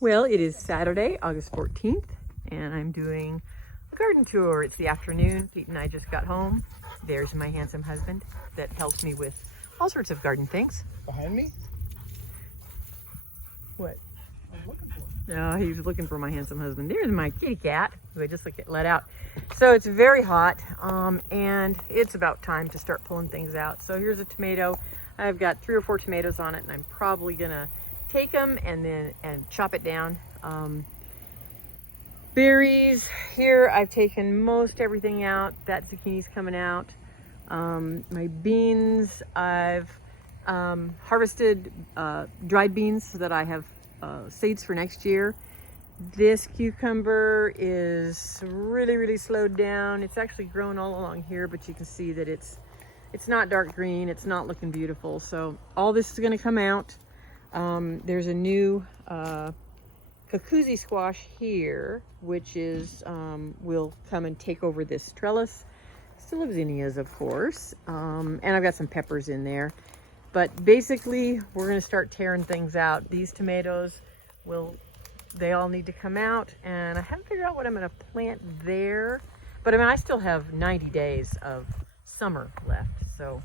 Well, it is Saturday, August 14th, and I'm doing a garden tour. It's the afternoon. Pete and I just got home. There's my handsome husband that helps me with all sorts of garden things. Behind me? What? I was looking for him. No, he was looking for my handsome husband. There's my kitty cat, who I just let out. So it's very hot, and it's about time to start pulling things out. So here's a tomato. I've got 3 or 4 tomatoes on it, and I'm probably gonna take them and chop it down. Berries, here I've taken most everything out. That zucchini's coming out. My beans, I've harvested dried beans so that I have seeds for next year. This cucumber is really slowed down. It's actually grown all along here, but you can see that it's not dark green. It's not looking beautiful. So all this is going to come out. There's a new Kakuzi squash here, which is will come and take over this trellis. Still have zinnias, of course, and I've got some peppers in there. But basically, we're going to start tearing things out. These tomatoes they all need to come out, and I haven't figured out what I'm going to plant there. But I mean, I still have 90 days of summer left. So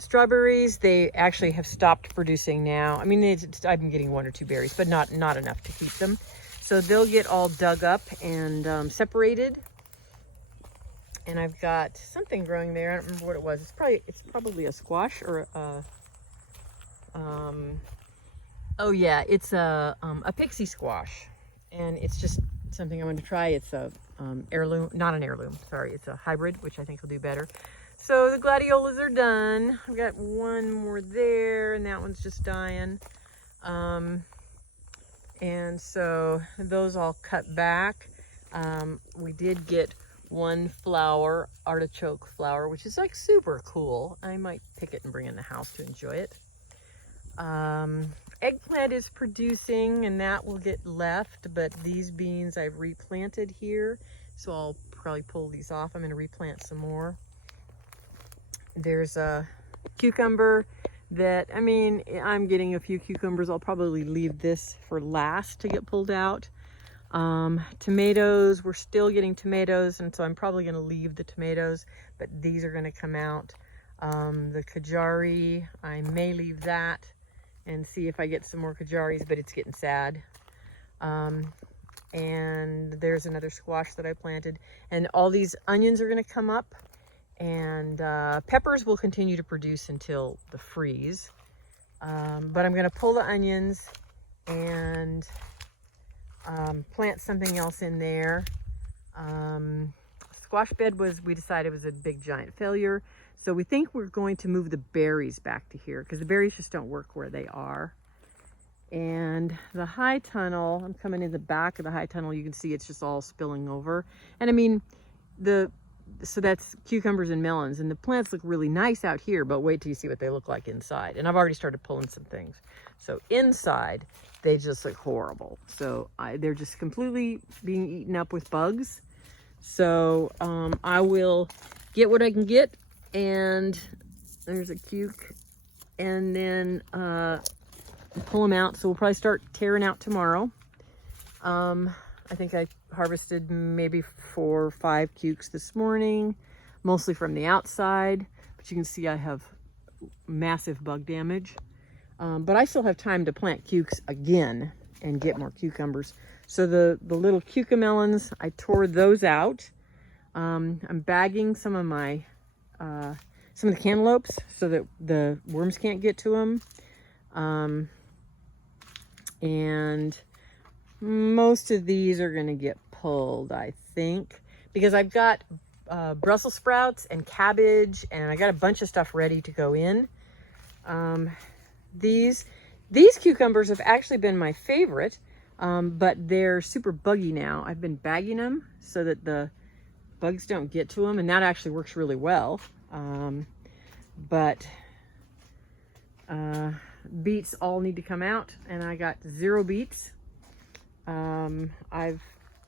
strawberries, they actually have stopped producing now. I mean, I've been getting 1 or 2 berries, but not enough to keep them. So they'll get all dug up and separated. And I've got something growing there. I don't remember what it was. It's probably a squash or oh yeah, it's a pixie squash, and it's just something I'm going to try. It's a heirloom, not an heirloom. Sorry, it's a hybrid, which I think will do better. So the gladiolas are done. I've got 1 more there, and that one's just dying. And so those all cut back. We did get 1 flower, artichoke flower, which is like super cool. I might pick it and bring it in the house to enjoy it. Eggplant is producing, and that will get left, but these beans I've replanted here, so I'll probably pull these off. I'm going to replant some more. There's a cucumber that, I mean, I'm getting a few cucumbers. I'll probably leave this for last to get pulled out. Tomatoes, we're still getting tomatoes, and so I'm probably going to leave the tomatoes, but these are going to come out. The kajari, I may leave that and see if I get some more kajaris, but it's getting sad. And there's another squash that I planted, and all these onions are going to come up, and peppers will continue to produce until the freeze. But I'm going to pull the onions and plant something else in there. Squash bed we decided was a big giant failure. So we think we're going to move the berries back to here because the berries just don't work where they are. And the high tunnel, I'm coming in the back of the high tunnel. You can see it's just all spilling over. And I mean, so that's cucumbers and melons, and the plants look really nice out here, but wait till you see what they look like inside. And I've already started pulling some things. So inside, they just look horrible. So they're just completely being eaten up with bugs. So I will get what I can get, and there's a cuke, and then pull them out. So we'll probably start tearing out tomorrow. I think I harvested maybe 4 or 5 cukes this morning, mostly from the outside, but you can see I have massive bug damage. But I still have time to plant cukes again and get more cucumbers. So the little cucamelons, I tore those out. I'm bagging some of the cantaloupes so that the worms can't get to them. And most of these are going to get pulled, I think, because I've got Brussels sprouts and cabbage, and I got a bunch of stuff ready to go in. These cucumbers have actually been my favorite, but they're super buggy now. I've been bagging them so that the bugs don't get to them, and that actually works really well. But beets all need to come out, and I got 0 beets.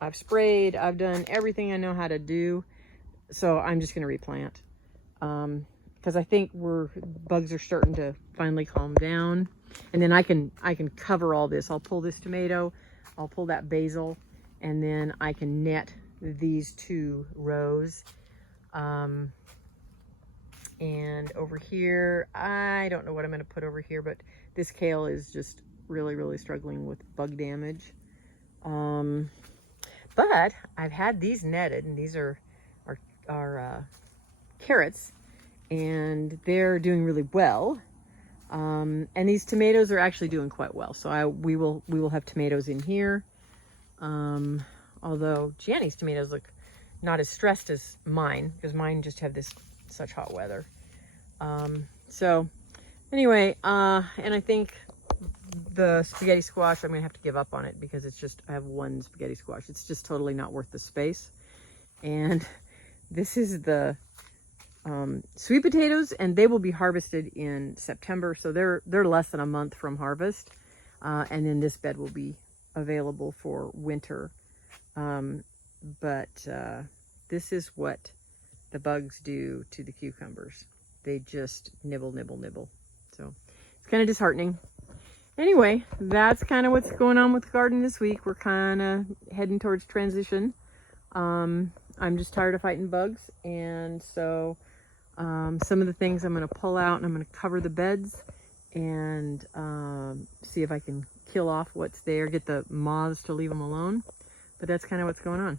I've sprayed, I've done everything I know how to do, so I'm just going to replant. because I think bugs are starting to finally calm down. And then I can cover all this. I'll pull this tomato, I'll pull that basil, and then I can net these 2 rows. And over here, I don't know what I'm going to put over here, but this kale is just really, really struggling with bug damage. But I've had these netted, and these are carrots, and they're doing really well. And these tomatoes are actually doing quite well. So we will have tomatoes in here. Although Gianni's tomatoes look not as stressed as mine, because mine just have such hot weather. So anyway, and I think the spaghetti squash, I'm gonna have to give up on it because I have 1 spaghetti squash. It's just totally not worth the space. And this is the sweet potatoes, and they will be harvested in September. So they're less than a month from harvest. And then this bed will be available for winter. But this is what the bugs do to the cucumbers. They just nibble, nibble, nibble. So it's kind of disheartening. Anyway, that's kind of what's going on with the garden this week. We're kind of heading towards transition. I'm just tired of fighting bugs. And so some of the things I'm going to pull out, and I'm going to cover the beds and see if I can kill off what's there, get the moths to leave them alone. But that's kind of what's going on.